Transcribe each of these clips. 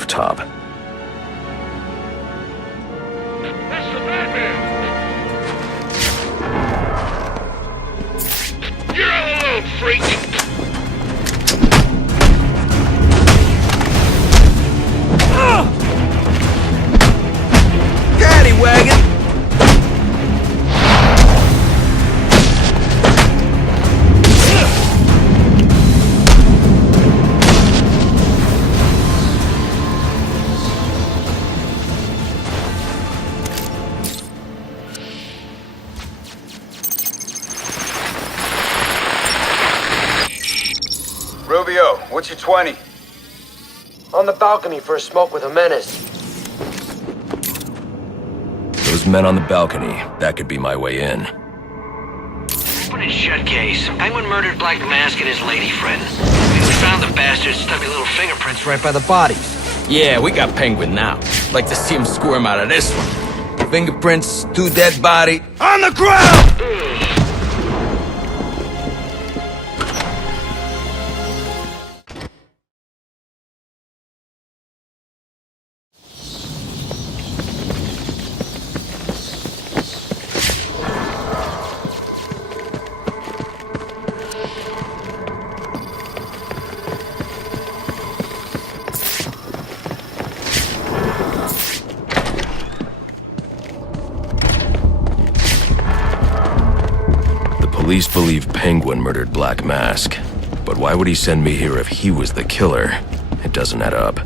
rooftop. That's the Batman! You're all alone, freak! Daddy wagon! Rubio, what's your 20? On the balcony for a smoke with a menace. Those men on the balcony, that could be my way in. Open and shut case. Penguin murdered Black Mask and his lady friend. We found the bastard's stubby little fingerprints right by the bodies. Yeah, we got Penguin now. Like to see him squirm out of this one. Fingerprints, 2 dead body, on the ground! Police believe Penguin murdered Black Mask, but why would he send me here if he was the killer? It doesn't add up.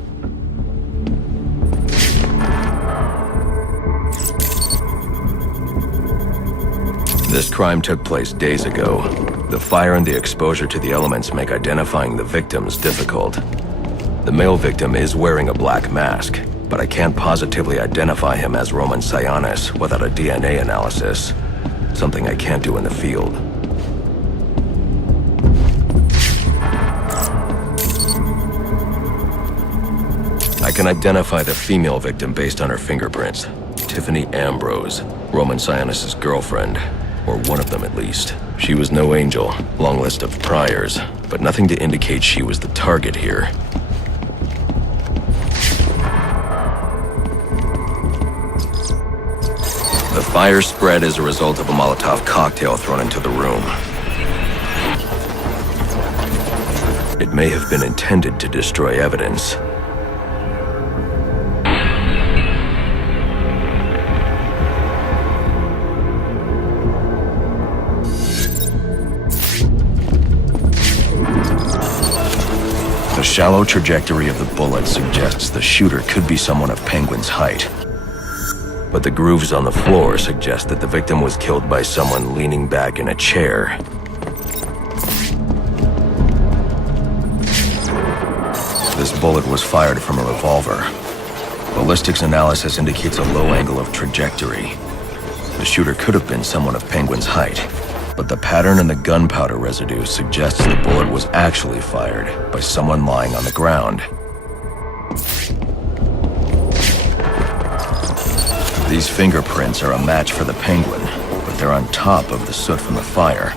This crime took place days ago. The fire and the exposure to the elements make identifying the victims difficult. The male victim is wearing a black mask, but I can't positively identify him as Roman Sionis without a DNA analysis. Something I can't do in the field. I can identify the female victim based on her fingerprints. Tiffany Ambrose, Roman Sionis' girlfriend, or one of them at least. She was no angel, long list of priors, but nothing to indicate she was the target here. The fire spread as a result of a Molotov cocktail thrown into the room. It may have been intended to destroy evidence. The shallow trajectory of the bullet suggests the shooter could be someone of Penguin's height. But the grooves on the floor suggest that the victim was killed by someone leaning back in a chair. This bullet was fired from a revolver. Ballistics analysis indicates a low angle of trajectory. The shooter could have been someone of Penguin's height, but the pattern in the gunpowder residue suggests the bullet was actually fired by someone lying on the ground. These fingerprints are a match for the Penguin, but they're on top of the soot from the fire.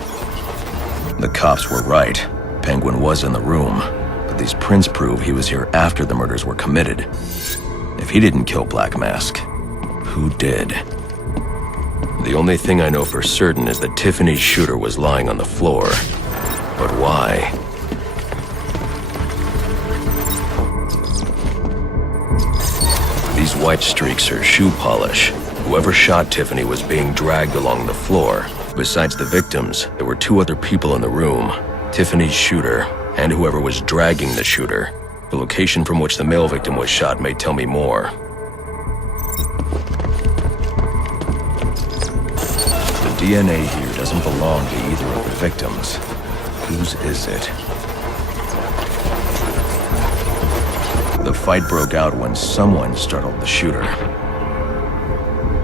The cops were right. Penguin was in the room, but these prints prove he was here after the murders were committed. If he didn't kill Black Mask, who did? The only thing I know for certain is that Tiffany's shooter was lying on the floor. But why? These white streaks are shoe polish. Whoever shot Tiffany was being dragged along the floor. Besides the victims, there were 2 other people in the room. Tiffany's shooter, and whoever was dragging the shooter. The location from which the male victim was shot may tell me more. The DNA here doesn't belong to either of the victims. Whose is it? The fight broke out when someone startled the shooter.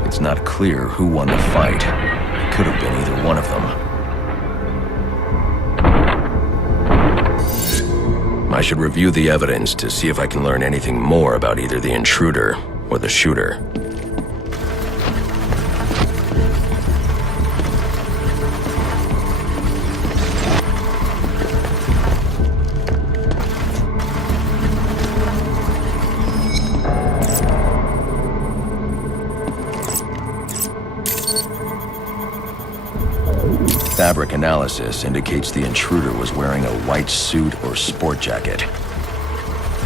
It's not clear who won the fight. It could have been either one of them. I should review the evidence to see if I can learn anything more about either the intruder or the shooter. Fabric analysis indicates the intruder was wearing a white suit or sport jacket.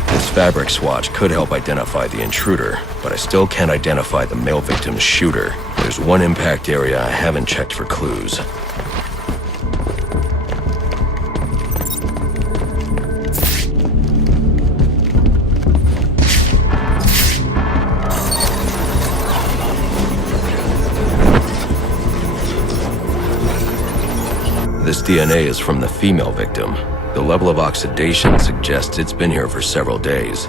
This fabric swatch could help identify the intruder, but I still can't identify the male victim's shooter. There's one impact area I haven't checked for clues. This DNA is from the female victim. The level of oxidation suggests it's been here for several days.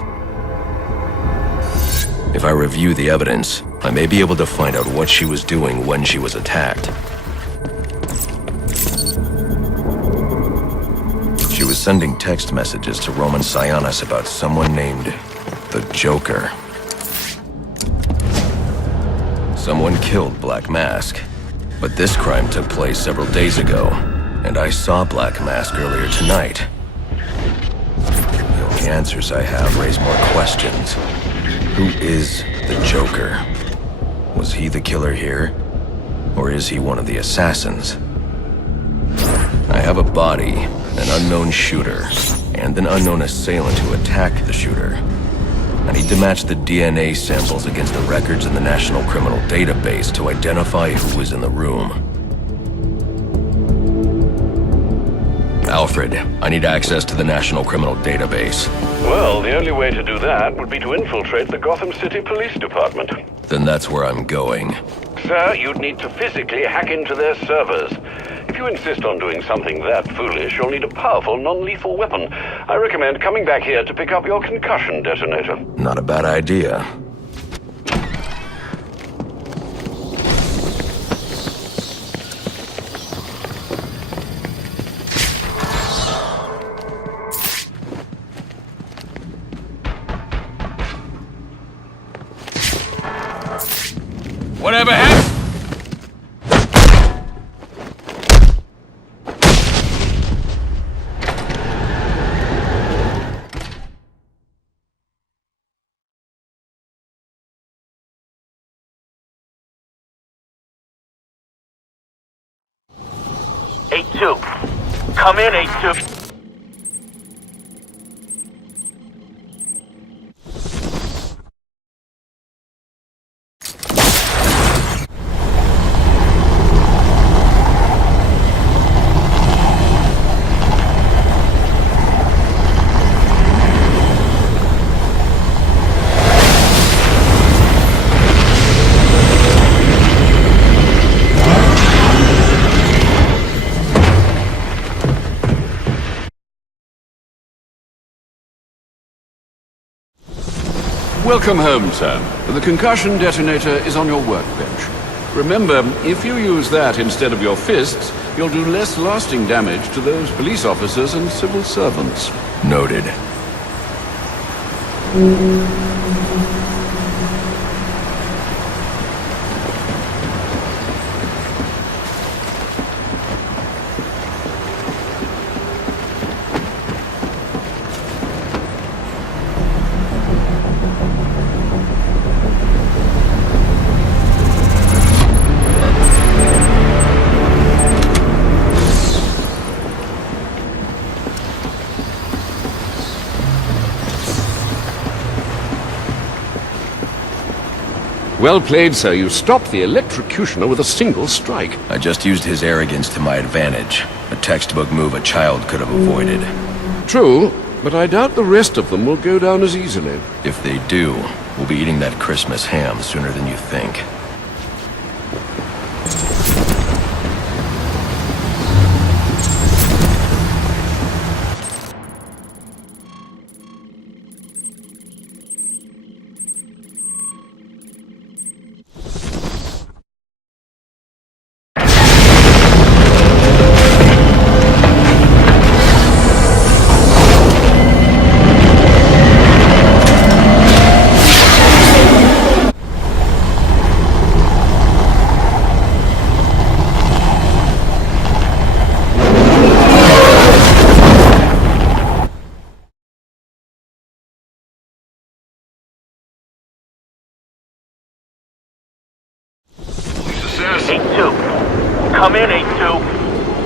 If I review the evidence, I may be able to find out what she was doing when she was attacked. She was sending text messages to Roman Sionis about someone named the Joker. Someone killed Black Mask, but this crime took place several days ago, and I saw Black Mask earlier tonight. The only answers I have raise more questions. Who is the Joker? Was he the killer here? Or is he one of the assassins? I have a body, an unknown shooter, and an unknown assailant who attacked the shooter. I need to match the DNA samples against the records in the National Criminal Database to identify who was in the room. Alfred, I need access to the National Criminal Database. Well, the only way to do that would be to infiltrate the Gotham City Police Department. Then that's where I'm going. Sir, you'd need to physically hack into their servers. If you insist on doing something that foolish, you'll need a powerful, non-lethal weapon. I recommend coming back here to pick up your concussion detonator. Not a bad idea. Whatever happened? Come in, 8-2. Welcome home, sir. The concussion detonator is on your workbench. Remember, if you use that instead of your fists, you'll do less lasting damage to those police officers and civil servants. Noted. Well played, sir. You stopped the electrocutioner with a single strike. I just used his arrogance to my advantage. A textbook move a child could have avoided. True, but I doubt the rest of them will go down as easily. If they do, we'll be eating that Christmas ham sooner than you think. Come in, 8-2.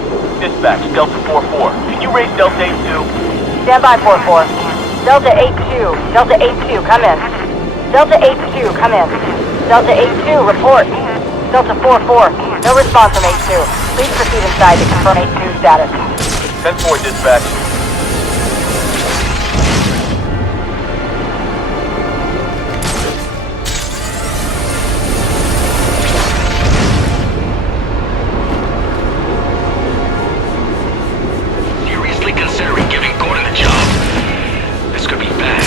dispatch, Delta 4-4. Can you raise Delta 8-2? Stand by 4-4. Delta 8-2. Delta 8-2, come in. Delta 8-2, come in. Delta 8-2, report. Delta 4-4, no response from 8-2. Please proceed inside to confirm 8-2 status. 10-4 dispatch. Seriously considering giving Gordon a job. This could be bad.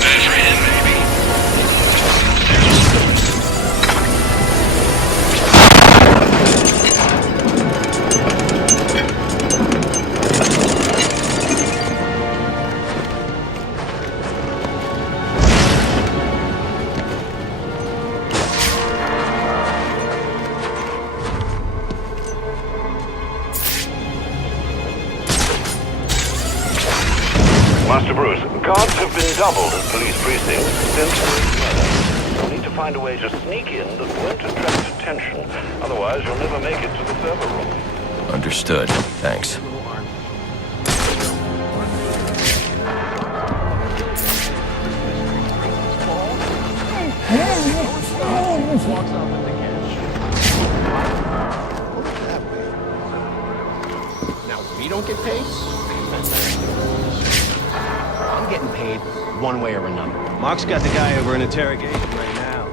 Bad for him, maybe. Master Bruce, guards have been doubled at police precincts since the murder. You'll need to find a way to sneak in that won't attract attention. Otherwise, you'll never make it to the server room. Understood. Thanks. Now we don't get paid? I'm getting paid one way or another. Mark's got the guy over in interrogation right now.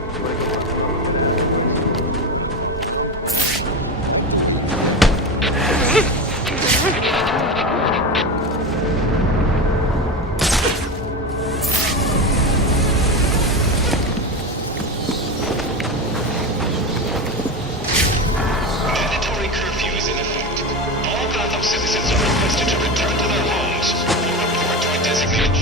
Mandatory curfew is in effect. All Gotham citizens are requested to return to their homes or report to a designated...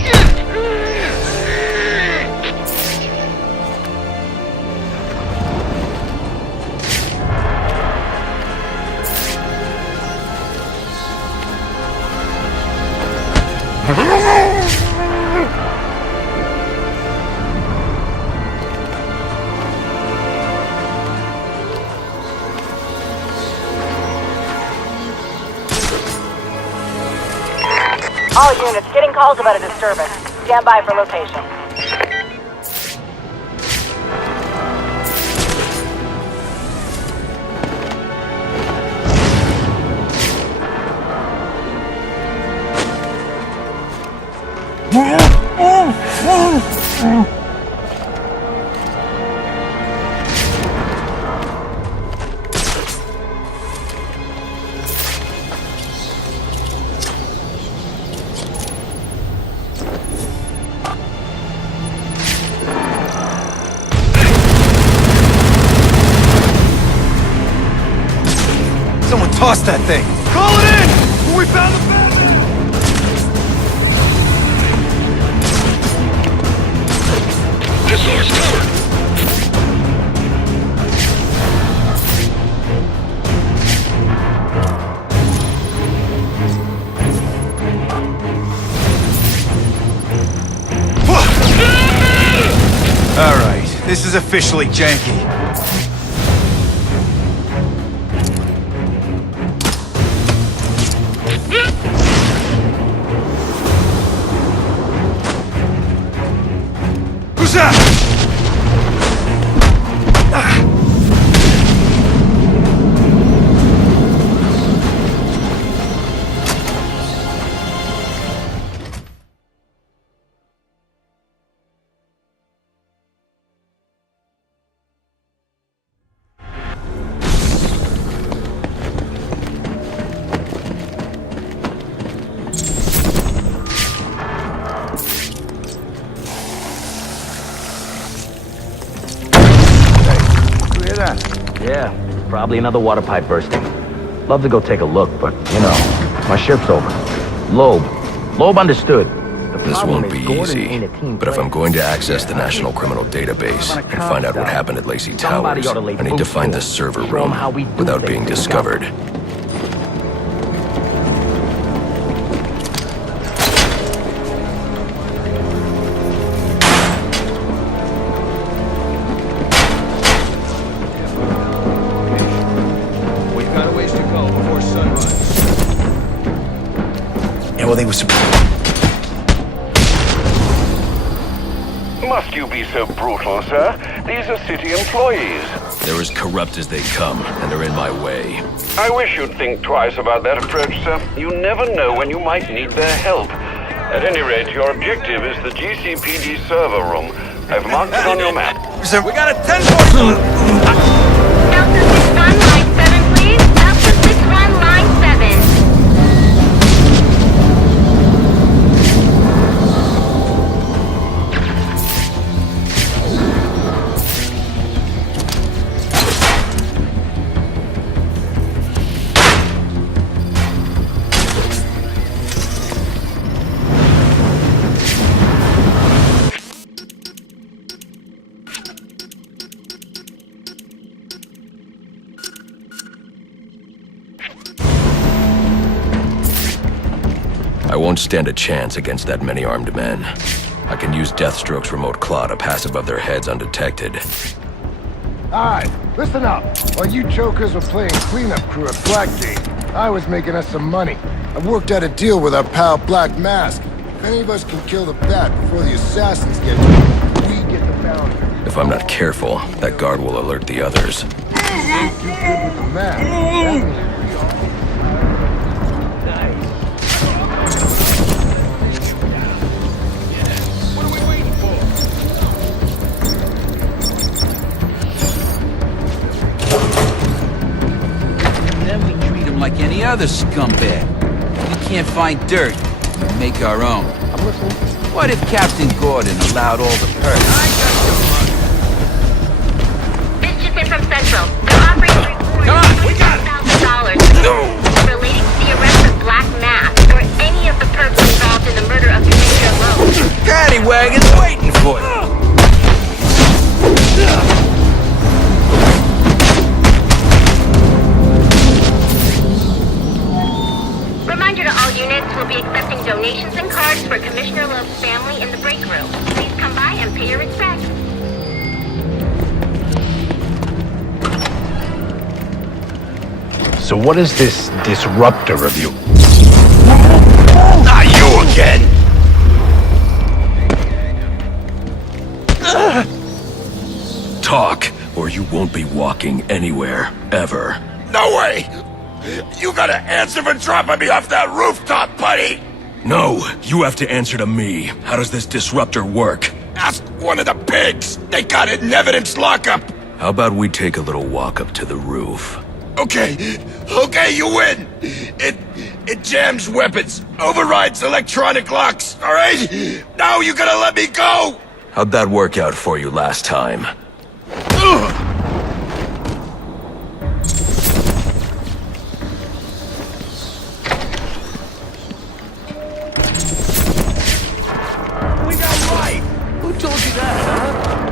All units, getting calls about a disturbance. Stand by for location. Someone toss that thing! Call it in! We found the bastard! This door's covered. Alright, this is officially janky. Who's that? Yeah, probably another water pipe bursting. Love to go take a look, but, you know, my shift's over. Loeb understood. The This problem won't is be Gordon easy, ain't a team but if I'm player. going to access the National Criminal Database and find out what happened at Lacey Somebody Towers, ought to lay I need to boots find to the him. server Show him room how we do without things being in discovered. We've got a ways to go before sunrise. thought they were Must you be so brutal, sir? These are city employees. They're as corrupt as they come, and they're in my way. I wish you'd think twice about that approach, sir. You never know when you might need their help. At any rate, your objective is the GCPD server room. I've marked it on your map. Sir, we got a 10-point... Delta 61, line 7, please. Delta 61, line 7. I won't stand a chance against that many armed men. I can use Deathstroke's remote claw to pass above their heads undetected. Alright, listen up. While you jokers were playing cleanup crew at Blackgate, I was making us some money. I worked out a deal with our pal Black Mask. If any of us can kill the Bat before the assassins get to him, we get the bounty. If I'm not careful, that guard will alert the others. Too good with the map. That means we all... Like any other scumbag. We can't find dirt. We make our own. I'm listening. What if Captain Gordon allowed all the perks? This just in from Central. They're offering a reward of $1,000 relating to the arrest of Black Mask or any of the perks involved in the murder of Commissioner Lowe. Paddy wagon's waiting for you. Reminder to all units, we'll be accepting donations and cards for Commissioner Love's family in the break room. Please come by and pay your respects. So what is this disruptor of you? Not you again! Talk, or you won't be walking anywhere, ever. No way! You gotta answer for dropping me off that rooftop, buddy! No, you have to answer to me. How does this disruptor work? Ask one of the pigs! They got it in evidence lockup! How about we take a little walk up to the roof? Okay, you win! It jams weapons, overrides electronic locks, alright? Now you gotta let me go! How'd that work out for you last time?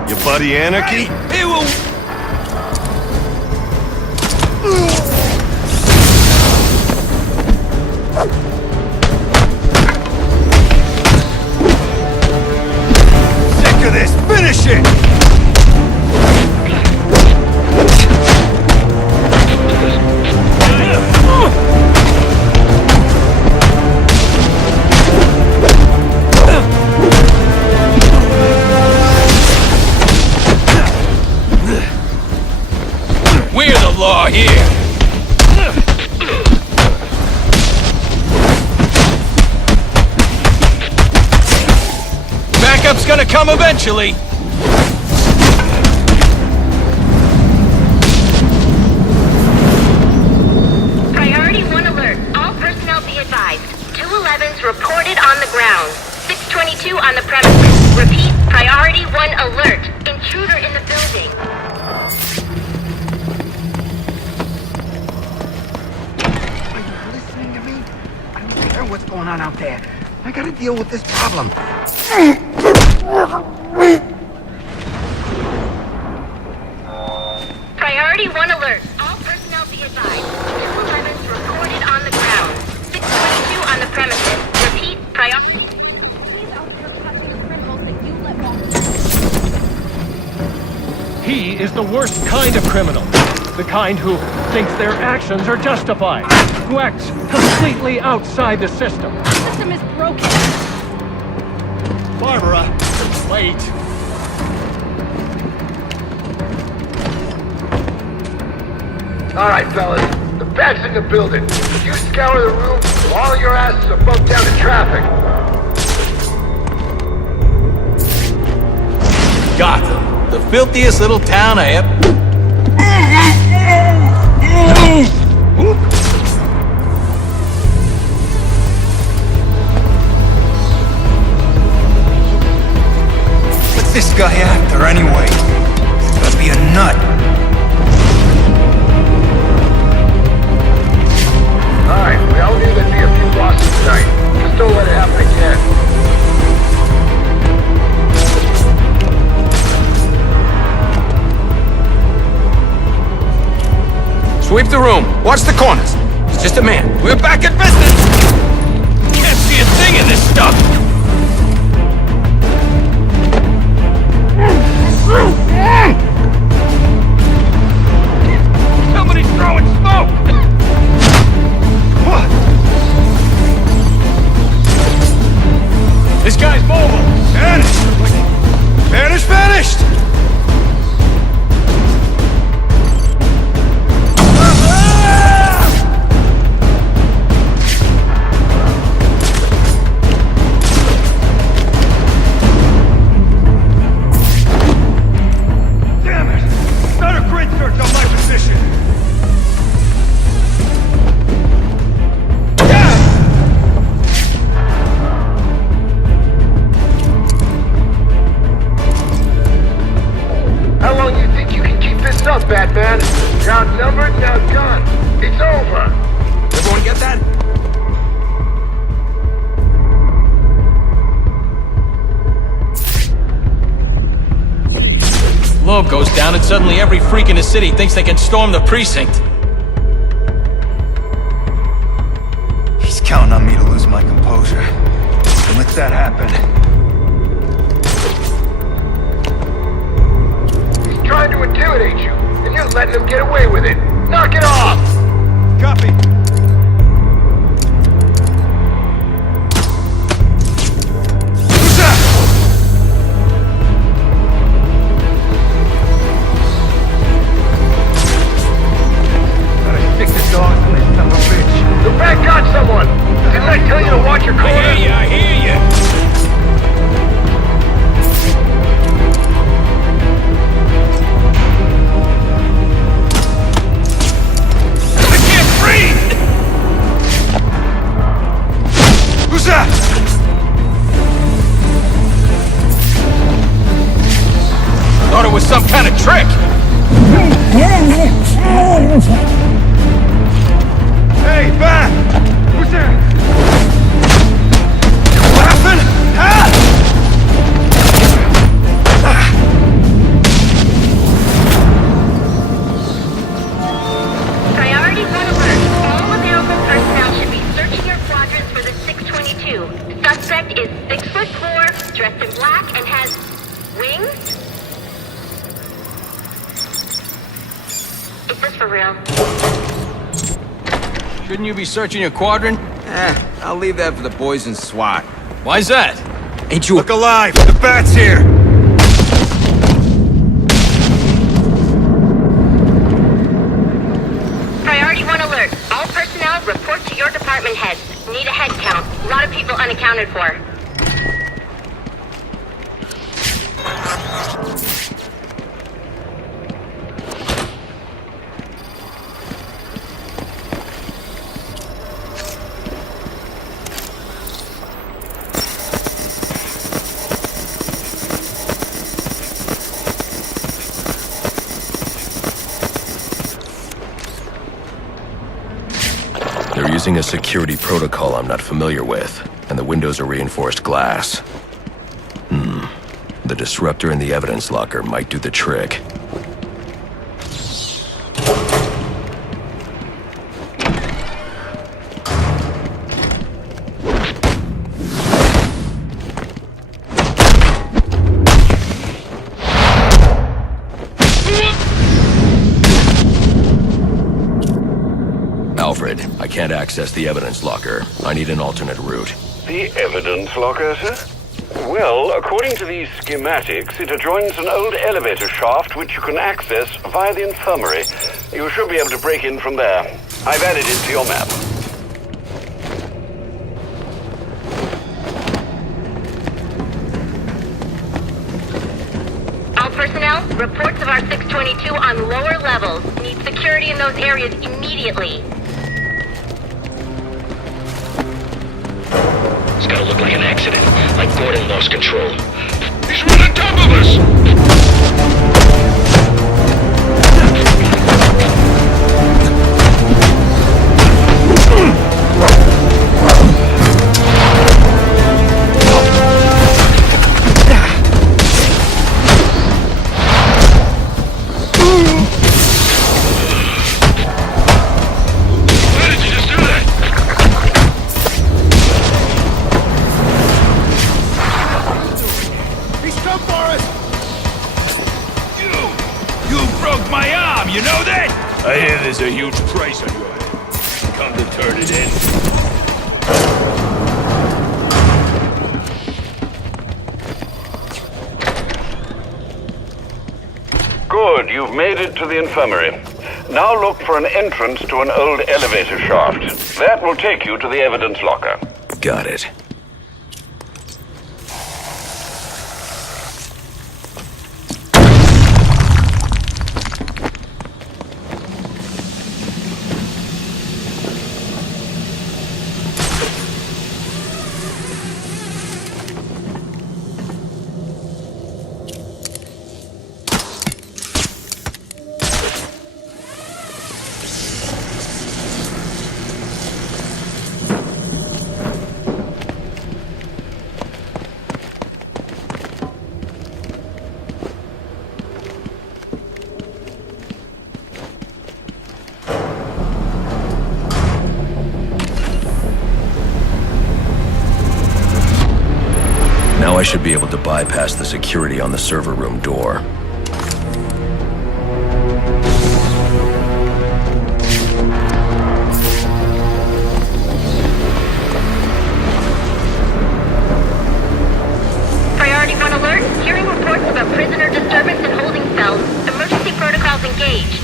Your buddy Anarchy? He will... Sick of this! Finish it! We're the law here! Backup's gonna come eventually! Priority 1 alert. All personnel be advised. 211's reported on the ground. 622 on the premises. Repeat, priority 1 alert. Intruder in the building. What's going on out there? I gotta deal with this problem. Priority 1 alert. All personnel be advised. 211's reported on the ground. 622 on the premises. Repeat, priority... He is the worst kind of criminal. The kind who thinks their actions are justified. Who acts completely outside the system. system is broken. Barbara, wait. All right, fellas. The bag's in the building. You scour the room, all your asses are bumped down to traffic. Gotham, the filthiest little town I ever... What's this guy after, anyway? Must be a nut. Alright, we all knew there'd be a few losses tonight. Just don't let it happen again. Sweep the room. Watch the corners. It's just a man. We're back at business! Can't see a thing in this stuff! Somebody's throwing smoke! This guy's mobile! Vanished! Vanished! Damn it! Start a grid search on my position! How long you think you can keep this up, Batman? You're outnumbered and outgunned. It's over. Everyone get that? Loeb goes down and suddenly every freak in the city thinks they can storm the precinct. He's counting on me to lose my composure. And let that happen. He's trying to intimidate you, and you're letting him get away with it. Knock it off! Copy. Who's that? Gotta stick the dogs on this son of a bitch. The bat got someone! Didn't I tell you to watch your corner? I hear you. I can't breathe! Who's that? Thought it was some kind of trick. Hey, Bat! Who's there? Laughing? Huh? Priority 1 alert. All available personnel should be searching your quadrants for the 622. Suspect is 6'4", dressed in black, and has wings? Is this for real? Shouldn't you be searching your quadrant? I'll leave that for the boys in SWAT. Why's that? Ain't you Look alive! The Bat's here! Priority 1 alert. All personnel report to your department heads. Need a head count. A lot of people unaccounted for. They're using a security protocol I'm not familiar with, and the windows are reinforced glass. The disruptor in the evidence locker might do the trick. Alfred, I can't access the evidence locker. I need an alternate route. The evidence locker, sir? Well, according to these schematics, it adjoins an old elevator shaft which you can access via the infirmary. You should be able to break in from there. I've added it to your map. All personnel, reports of our 622 on lower levels. Need security in those areas immediately. It's gotta look like an accident, like Gordon lost control. He's right on top of us! Why did you just do that? He's come for us! You broke my arm, you know that? I hear there's a huge price on your head. Come to turn it in. Good, you've made it to the infirmary. Now look for an entrance to an old elevator shaft. That will take you to the evidence locker. Got it. Now I should be able to bypass the security on the server room door. Priority 1 alert. Hearing reports about prisoner disturbance in holding cells. Emergency protocols engaged.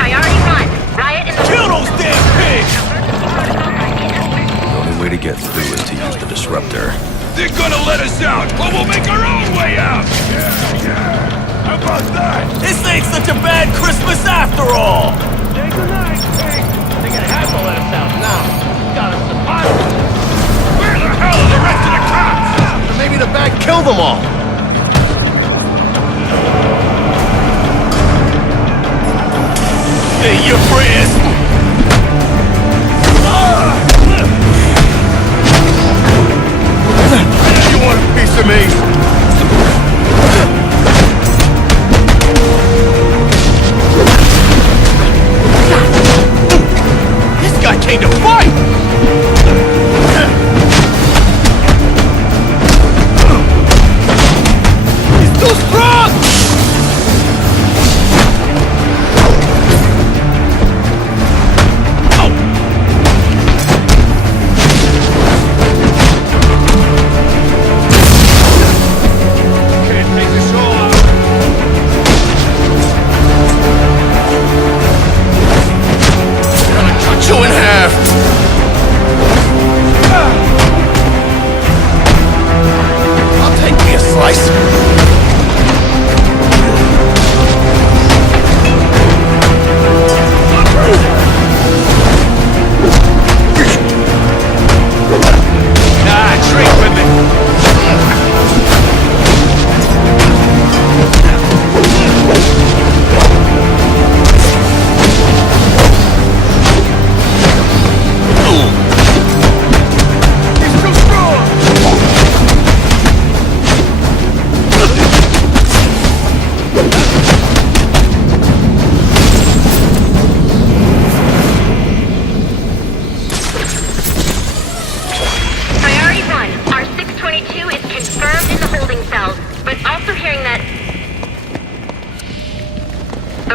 Priority 1. Riot in the... Kill those damn pigs! The only way to get through is to use the disruptor. They're gonna let us out, but we'll make our own way out! Yeah! How about that? This ain't such a bad Christmas after all! Say goodnight, Pig. They can have to let us out now. Got us surprised. Where the hell are the rest of the cops? Maybe the bag killed them all. Hey, your friends! You want a piece of me? This guy came to fight! He's too strong!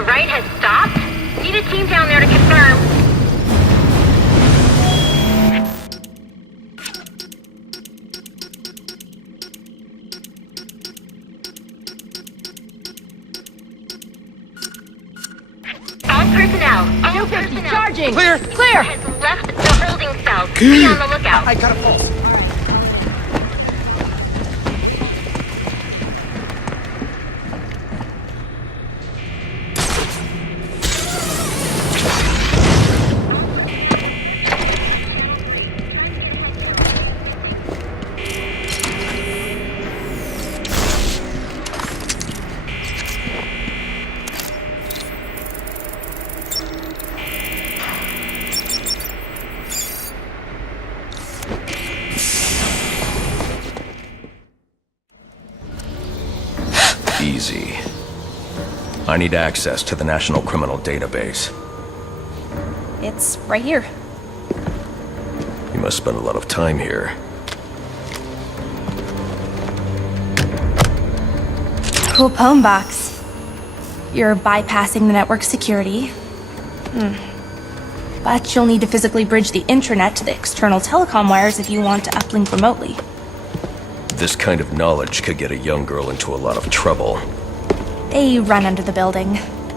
right has stopped? Need a team down there to confirm. All personnel. Charging! Clear! Clear! Has left the holding cell. Be on the lookout. I got a pulse. Easy. I need access to the National Criminal Database. It's right here. You must spend a lot of time here. Cool poem box. You're bypassing the network security. But you'll need to physically bridge the intranet to the external telecom wires if you want to uplink remotely. This kind of knowledge could get a young girl into a lot of trouble. They run under the building.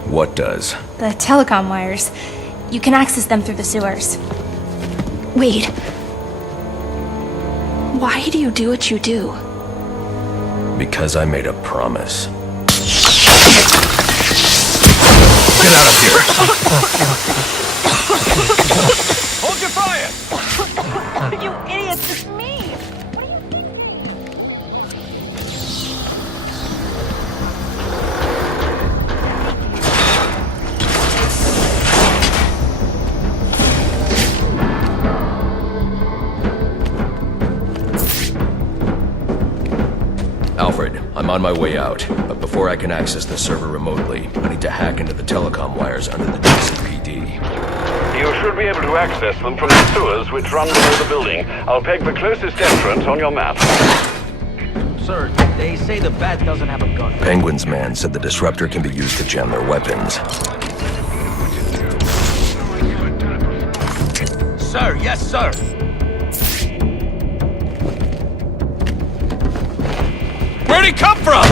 What does? The telecom wires. You can access them through the sewers. Wait. Why do you do what you do? Because I made a promise. Get out of here! Hold your fire! You idiots, it's me! Alfred, I'm on my way out, but before I can access the server remotely, I need to hack into the telecom wires under the GCPD. You should be able to access them from the sewers which run below the building. I'll peg the closest entrance on your map. Sir, they say the bat doesn't have a gun. Penguin's man said the disruptor can be used to jam their weapons. Sir, yes, sir. Where'd he come from?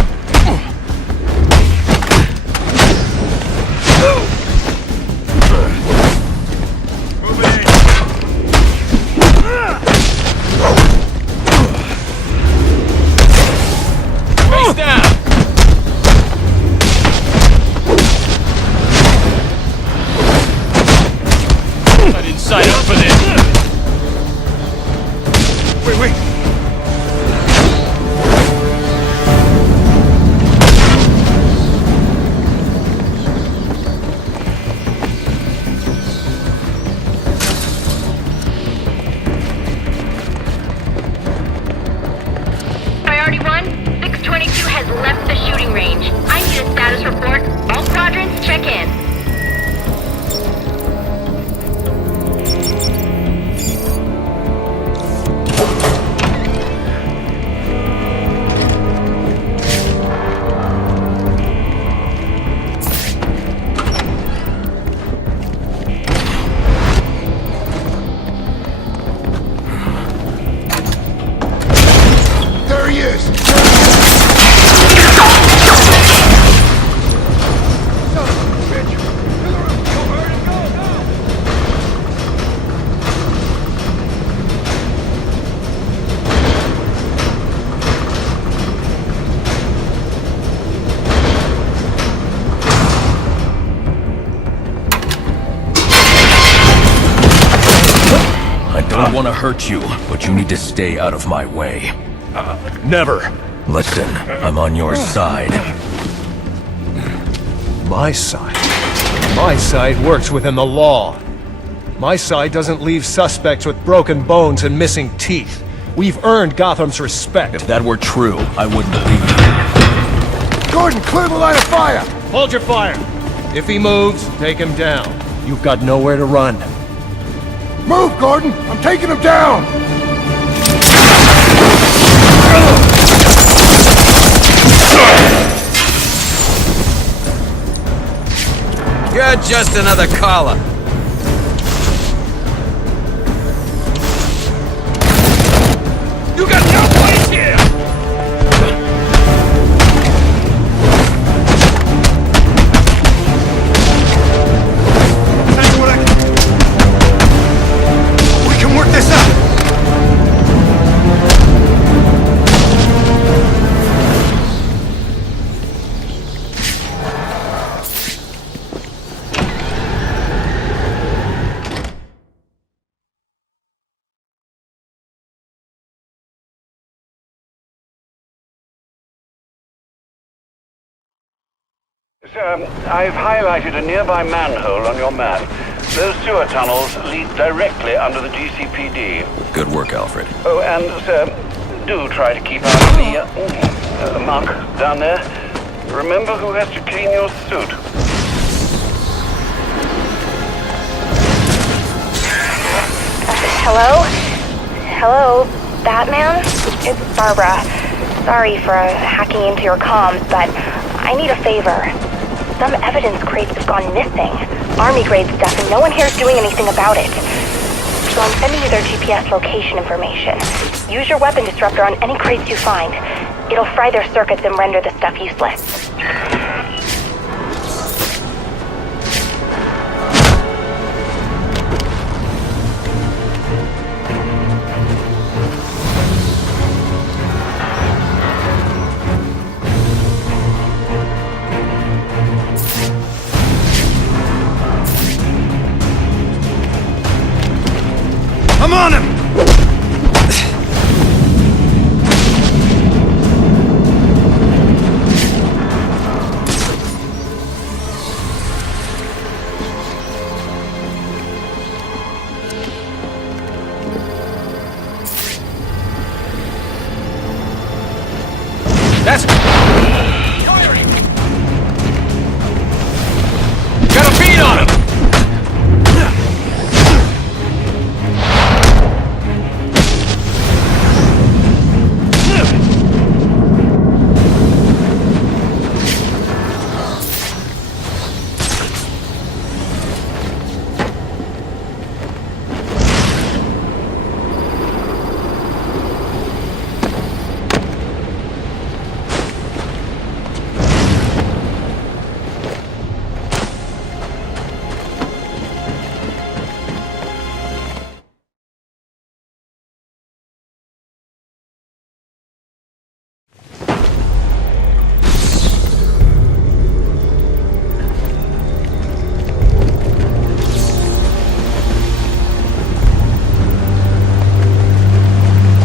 Face down! I didn't sign up for this. Wait. Priority 1, 622 has left the shooting range. I need a status report. All quadrants, check in. There he is! I don't want to hurt you, but you need to stay out of my way. Never. Listen, I'm on your side. My side? My side works within the law. My side doesn't leave suspects with broken bones and missing teeth. We've earned Gotham's respect. If that were true, I wouldn't believe you. Gordon, clear the line of fire! Hold your fire. If he moves, take him down. You've got nowhere to run. Move, Gordon! I'm taking him down! You're just another caller. You got no place here! We can work this out! Sir, I've highlighted a nearby manhole on your map. Those sewer tunnels lead directly under the GCPD. Good work, Alfred. Oh, and, sir, do try to keep out of the muck down there. Remember who has to clean your suit. Hello? Hello, Batman? It's Barbara. Sorry for hacking into your comms, but I need a favor. Some evidence crates have gone missing. Army-grade stuff, and no one here is doing anything about it. So I'm sending you their GPS location information. Use your weapon disruptor on any crates you find. It'll fry their circuits and render the stuff useless. I'm on him! That's... Firing! Got a bead on him!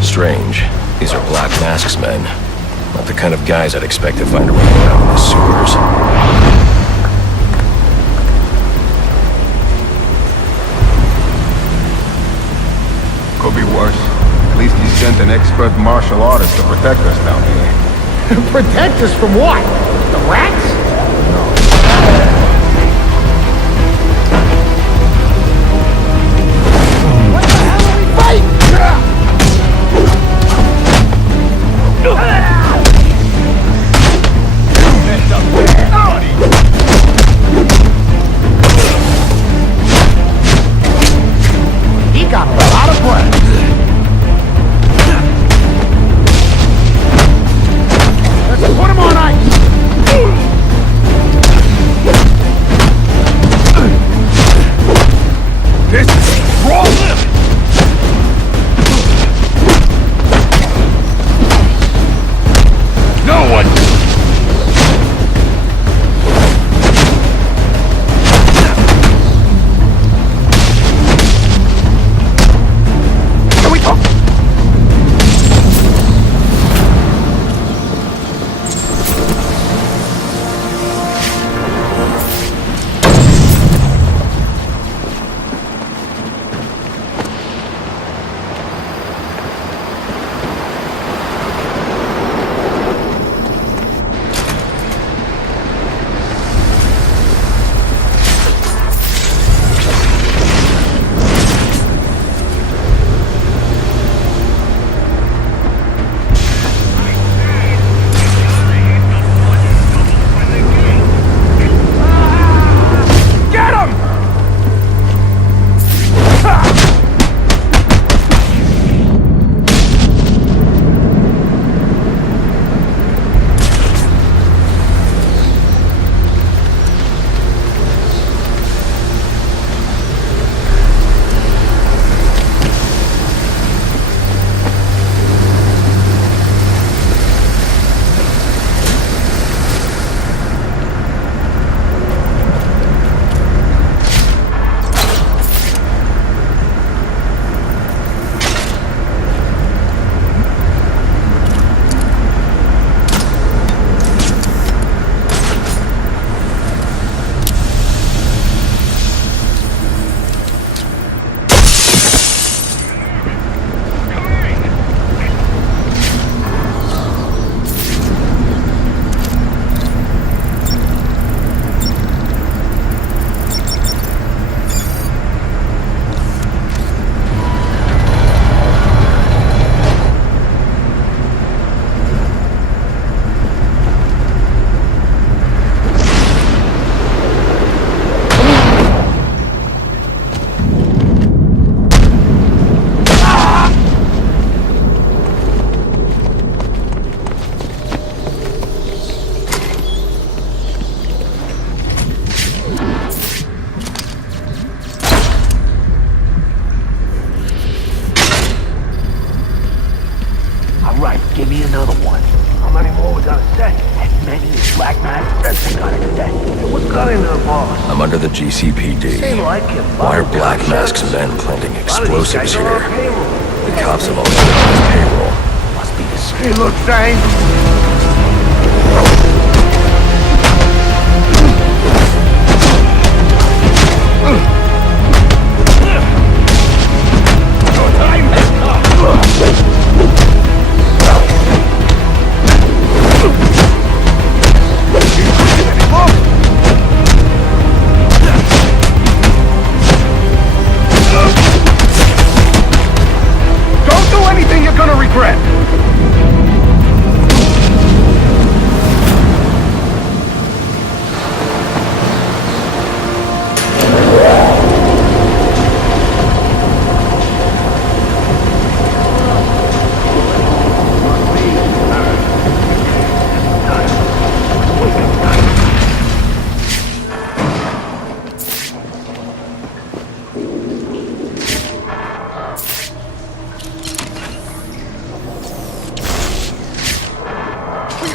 Strange. These are Black Mask's men. Not the kind of guys I'd expect to find around in the sewers. Could be worse. At least he sent an expert martial artist to protect us down here. Protect us from what? The rats? What the hell are we fighting? He got a lot of breath. Let's put him on ice. This is raw limit! No one! under the GCPD. Why are Black Mask's men planting explosives here? The cops have always been on his payroll. Hey, look, Zane. Don't do anything you're gonna regret.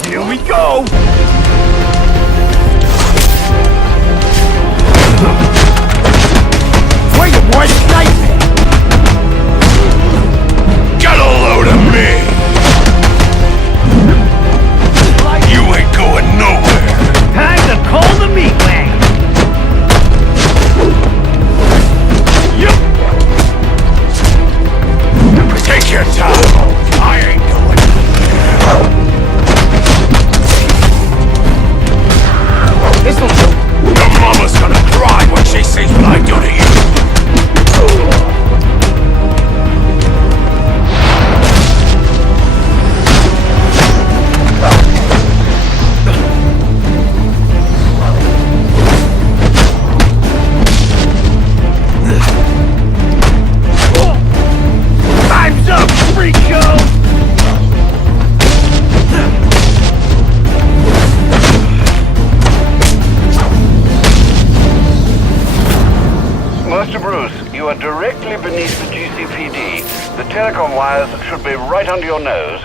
Here we go! Wait, boy, snipe me! Get a load of me! You ain't going nowhere! Time to call the meat wagon! Take your time! I ain't going nowhere! This'll do. Your mama's gonna cry when she sees what I do to you! Time's up, freak show! Master Bruce, you are directly beneath the GCPD. The telecom wires should be right under your nose.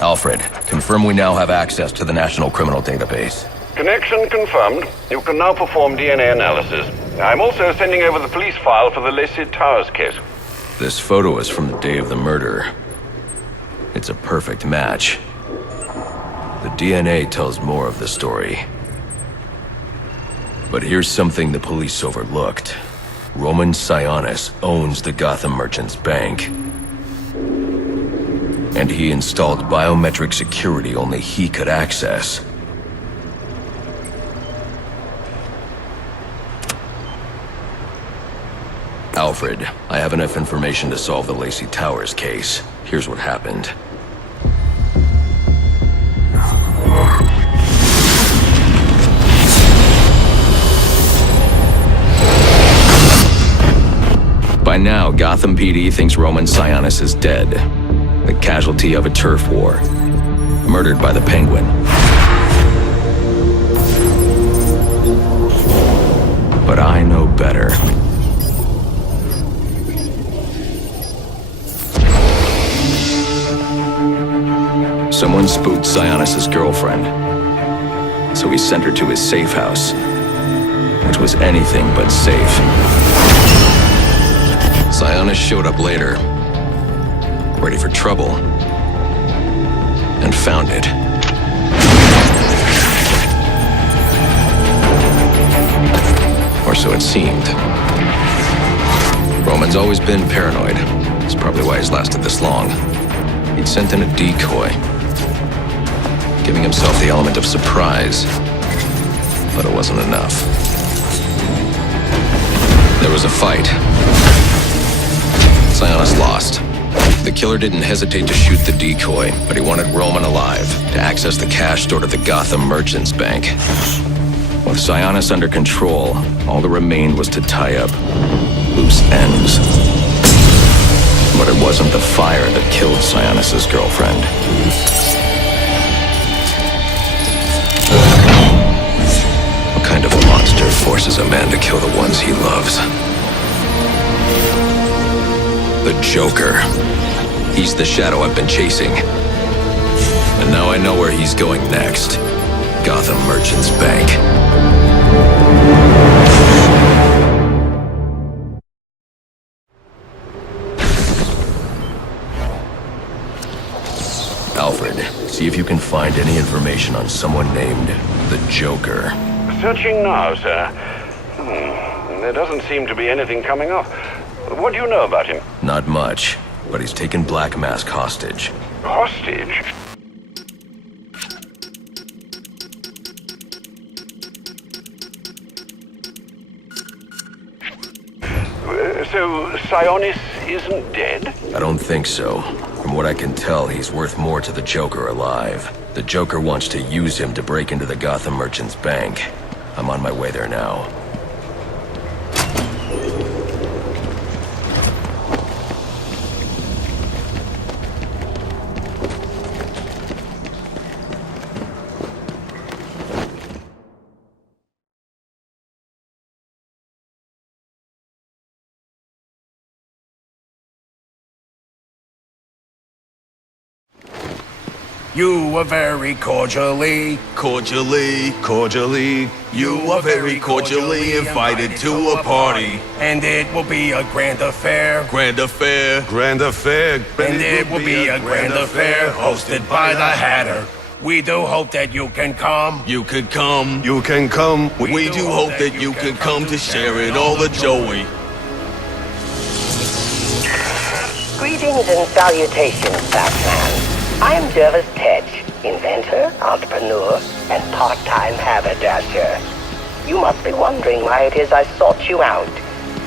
Alfred, confirm we now have access to the National Criminal Database. Connection confirmed. You can now perform DNA analysis. I'm also sending over the police file for the Lacey Towers case. This photo is from the day of the murder. It's a perfect match. The DNA tells more of the story. But here's something the police overlooked. Roman Sionis owns the Gotham Merchants Bank. And he installed biometric security only he could access. Alfred, I have enough information to solve the Lacey Towers case. Here's what happened. By now, Gotham PD thinks Roman Sionis is dead. The casualty of a turf war. Murdered by the Penguin. But I know better. Someone spooked Sionis' girlfriend. So he sent her to his safe house. Which was anything but safe. Sionis showed up later, ready for trouble, and found it. Or so it seemed. Roman's always been paranoid. That's probably why he's lasted this long. He'd sent in a decoy, giving himself the element of surprise, but it wasn't enough. There was a fight. Sionis lost. The killer didn't hesitate to shoot the decoy, but he wanted Roman alive to access the cash stored at the Gotham Merchants Bank. With Sionis under control, all that remained was to tie up loose ends. But it wasn't the fire that killed Sionis' girlfriend. What kind of monster forces a man to kill the ones he loves? The Joker. He's the shadow I've been chasing. And now I know where he's going next. Gotham Merchants Bank. Alfred, see if you can find any information on someone named the Joker. Searching now, sir. There doesn't seem to be anything coming up. What do you know about him? Not much, but he's taken Black Mask hostage. Hostage? So, Sionis isn't dead? I don't think so. From what I can tell, he's worth more to the Joker alive. The Joker wants to use him to break into the Gotham Merchants Bank. I'm on my way there now. You are very cordially, you are very cordially invited to a party. And it will be a grand affair. And it will be a grand affair hosted by the Hatter. We do hope that you can come. You can come. We do hope that you can come to share it all the joy. Greetings and salutations, Batman. I'm Jervis Tetch, inventor, entrepreneur, and part-time haberdasher. You must be wondering why it is I sought you out.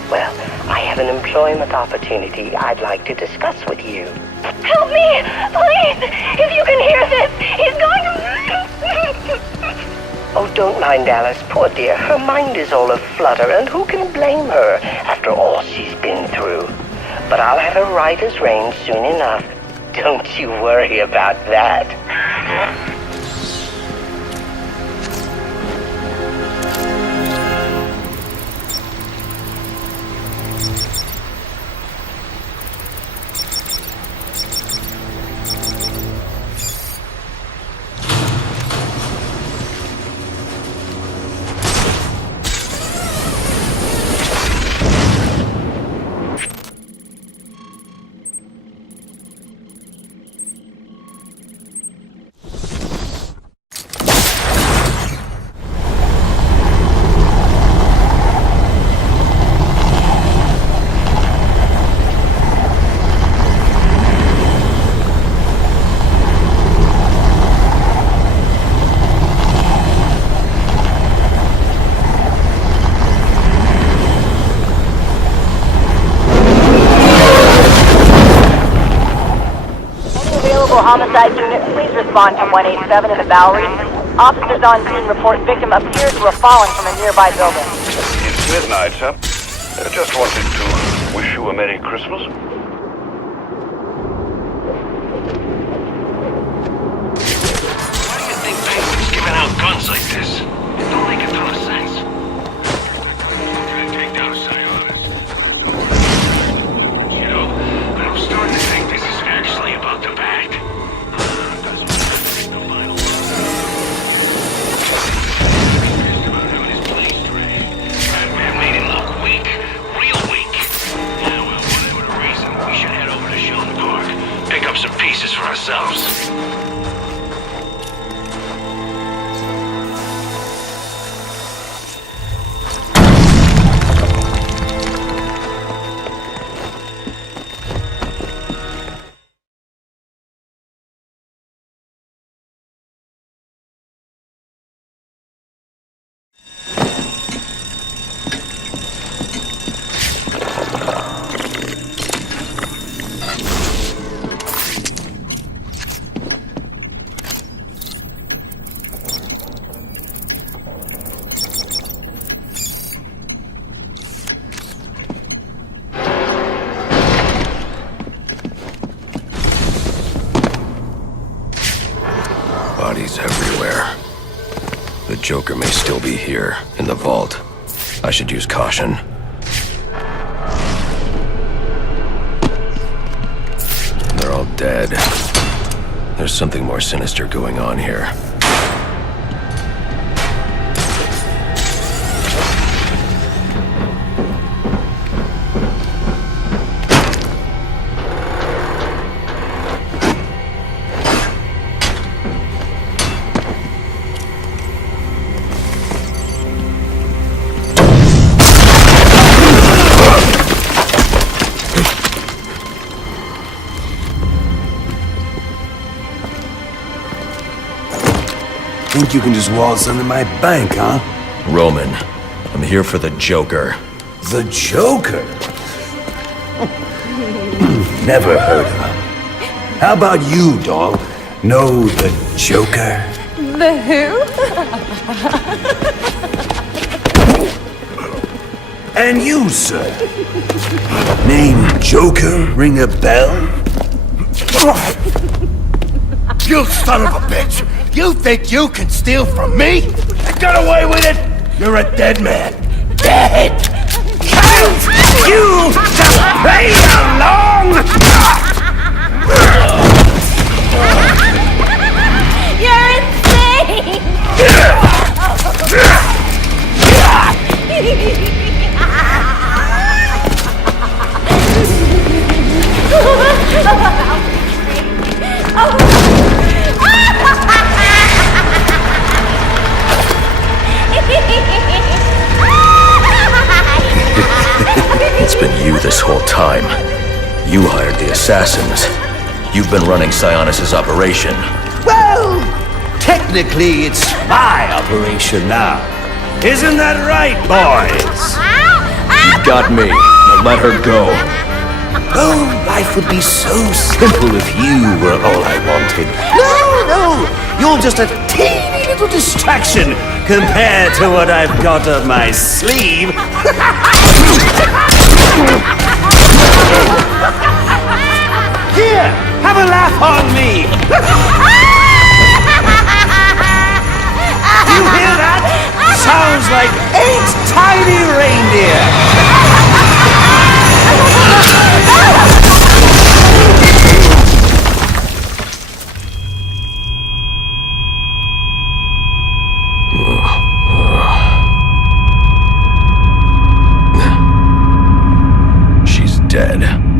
Well, I have an employment opportunity I'd like to discuss with you. Help me! Please! If you can hear this, he's going to... Oh, don't mind Alice, poor dear. Her mind is all aflutter, and who can blame her after all she's been through? But I'll have her right as rain soon enough. Don't you worry about that. Homicide unit, please respond to 187 in the Bowery. Officers on scene report victim appears to have fallen from a nearby building. It's midnight, sir. Just wanted to wish you a Merry Christmas. Why do you think Penguin's giving out guns like this? It don't make a ton of sense. Trying to take down Sionis. You know, I'm starting to think this is actually about the bank. Some pieces for ourselves. Bodies everywhere. The Joker may still be here, in the vault. I should use caution. They're all dead. There's something more sinister going on here. think you can just waltz into my bank, huh? Roman, I'm here for the Joker. The Joker? Never heard of him. How about you, dog? Know the Joker? The who? And you, sir? Name Joker ring a bell? You son of a bitch! You think you can steal from me? You got away with it? You're a dead man. Dead! Can't you just play along? You're insane! It's been you this whole time. You hired the assassins. You've been running Sionis' operation. Well, technically it's my operation now. Isn't that right, boys? You've got me. Now let her go. Oh, life would be so simple if you were all I wanted. No, you're just a teeny little distraction compared to what I've got up my sleeve. Here, have a laugh on me. You hear that? Sounds like 8 tiny reindeer. She's dead.